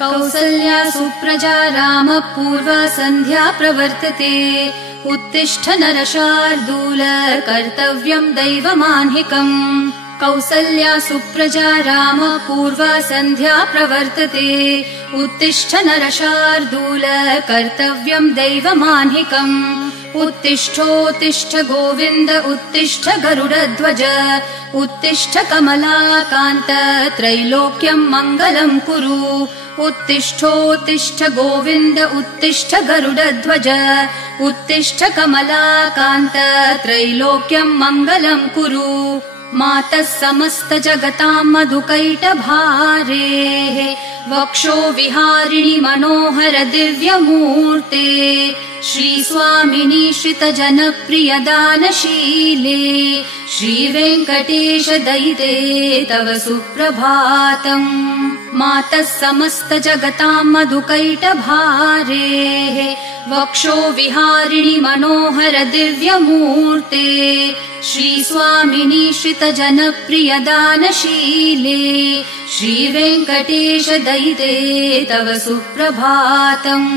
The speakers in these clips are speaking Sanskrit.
कौसल्या सुप्रजा रामः पूर्वा सन्ध्या प्रवर्तते उत्तिष्ठ नरशार्दूल कर्तव्यम् दैवमाह्निकम् कौसल्या सुप्रजा रामः पूर्वा सन्ध्या प्रवर्तते उत्तिष्ठ नरशार्दूल कर्तव्यम् दैवमाह्निकम् उत्तिष्ठोत्तिष्ठ गोविन्द उत्तिष्ठ गरुडध्वज उत्तिष्ठ कमलाकान्त त्रैलोक्यम् मङ्गलम् कुरु उत्तिष्ठोत्तिष्ठ गोविन्द उत्तिष्ठ गरुडध्वज उत्तिष्ठ कमलाकान्त त्रैलोक्यम् मङ्गलम् कुरु मातः समस्त जगताम् मधुकैटभारेः वक्षो विहारिणि मनोहर दिव्यमूर्ते श्रीस्वामिनि श्रित जनप्रिय दानशीले श्रीवेङ्कटेश दयिते तव सुप्रभातम् मातः समस्त जगताम् मधुकैटभारेः वक्षो विहारिणि मनोहर दिव्यमूर्ते श्रीस्वामिनि श्रित जनप्रिय दानशीले श्रीवेङ्कटेश दयिते तव सुप्रभातम्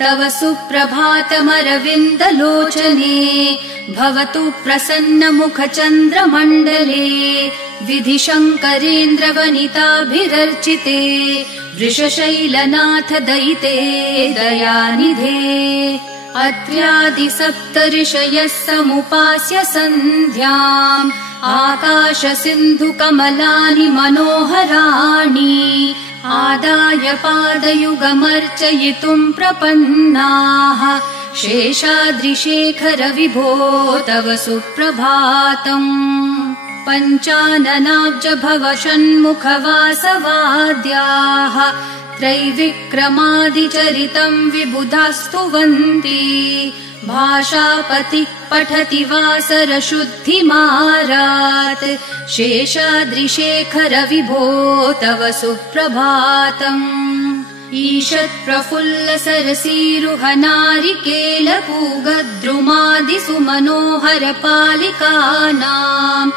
तव सुप्रभातमरविन्दलोचने भवतु प्रसन्न मुख चन्द्रमण्डले विधिशङ्करेन्द्रवनिताभिरर्चिते वृषशैलनाथ दयिते दयानिधे अत्र्यादि सप्तऋषयः समुपास्य सन्ध्याम् आकाश सिन्धु कमलानि मनोहराणि आदाय पादयुगमर्चयितुम् प्रपन्नाः शेषाद्रिशेखर विभो तव सुप्रभातम् पञ्चाननाब्ज भव षण्मुख वासवाद्याः त्रैविक्रमादिचरितम् विबुधास्तुवन्ति भाषापतिः पठति वासर शुद्धिमारात् शेषाद्रिशेखर विभो तव सुप्रभातम् ईषत् प्रफुल्ल सरसीरुह नारिकेलपूगद्रुमादि सुमनोहर पालिकानाम्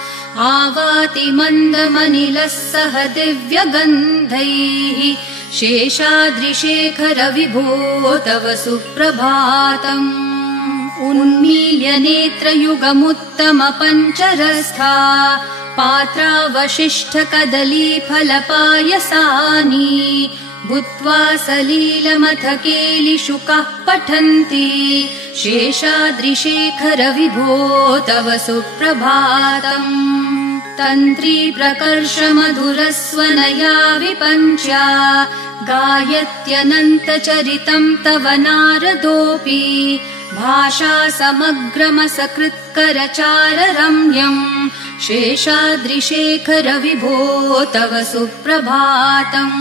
आवाति मन्दमनिलः सह दिव्यगन्धैः शेषाद्रिशेखर विभो तव सुप्रभातम् उन्मील्य नेत्रयुगमुत्तम पञ्चरस्था पात्रावशिष्ठ कदलीफलपायसानि भूत्वा सलीलमथ केलिशुकाः पठन्ति शेषाद्रिशेखर विभो तव सुप्रभातम् तन्त्री प्रकर्ष मधुरस्वनया विपञ्च्या गायत्यनन्तचरितम् तव नारदोऽपि भाषा समग्रमसकृत्करचार रम्यम् शेषाद्रिशेखर विभो तव सुप्रभातम्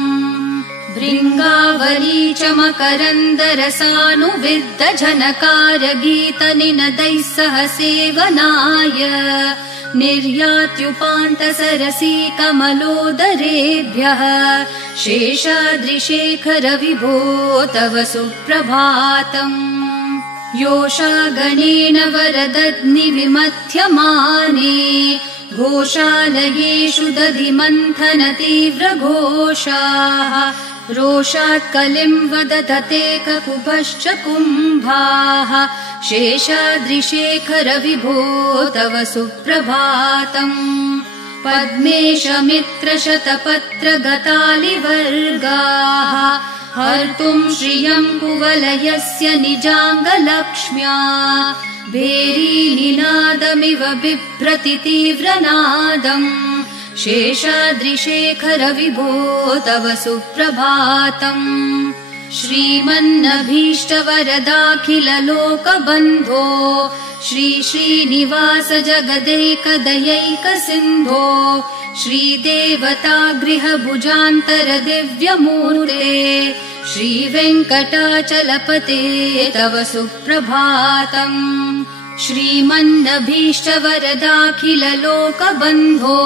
भृङ्गावली च मकरन्दरसानुविद्ध झनकार गीतनिनदैः सह सेवनाय निर्यात्युपान्त सरसी कमलोदरेभ्यः शेषाद्रिशेखर विभो तव सुप्रभातम् योषागणेन वरदध्नि विमथ्यमाने घोषालयेषु दधिमन्थन तीव्रघोषाः रोषात् कलिम् वदधते ककुभश्च कुम्भाः शेषाद्रिशेखर विभो तव सुप्रभातम् पद्मेशमित्र शतपत्र गतालिवर्गाः हर्तुम् श्रियम् कुवलयस्य निजाङ्गलक्ष्म्या भेरीनिनादमिव बिभ्रति तीव्रनादम् शेषाद्रिशेखर विभो तव सुप्रभातम् श्रीमन्नभीष्टवरदाखिल लोकबन्धो श्री श्रीनिवास जगदैकदयैक सिन्धो श्रीदेवतागृह भुजान्तर दिव्यमूर्ते श्रीवेङ्कटाचलपते तव सुप्रभातम् श्रीमन्नभीष्टवरदाखिल लोकबन्धो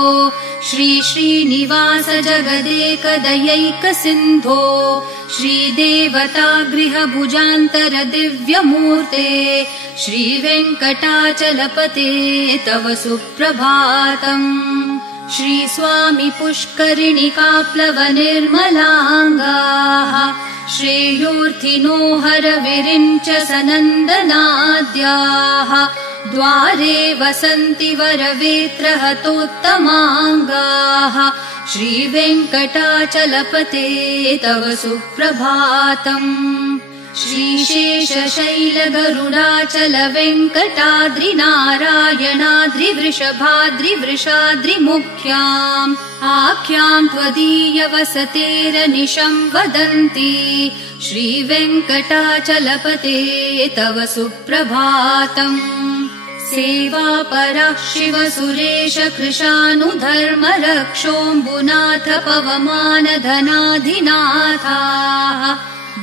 श्री श्रीनिवास जगदेकदयैक सिन्धो श्रीदेवतागृह भुजान्तर दिव्यमूर्ते श्रीवेङ्कटाचलपते तव सुप्रभातम् श्रीस्वामी पुष्करिणिकाप्लवनिर्मलाङ्गाः श्रेयोर्थिनो हरविरिञ्च सनन्दनाद्याः द्वारे वसन्ति वरवेत्रहतोत्तमाङ्गाः श्रीवेङ्कटाचलपते तव सुप्रभातम् श्रीशेषशैलगरुडाचल वेङ्कटाद्रिनारायणाद्रिवृषभाद्रिवृषाद्रिमुख्याम् आख्याम् त्वदीयवसतेरनिशम् वदन्ति श्रीवेङ्कटाचलपते तव सुप्रभातम् सेवापरः शिव सुरेश कृशानुधर्मरक्षोऽम्बुनाथ पवमानधनाधिनाथाः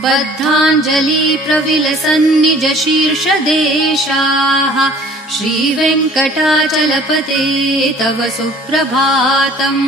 बद्धाञ्जलि प्रविलसन्निज शीर्षदेशाः श्रीवेङ्कटाचलपते तव सुप्रभातम्।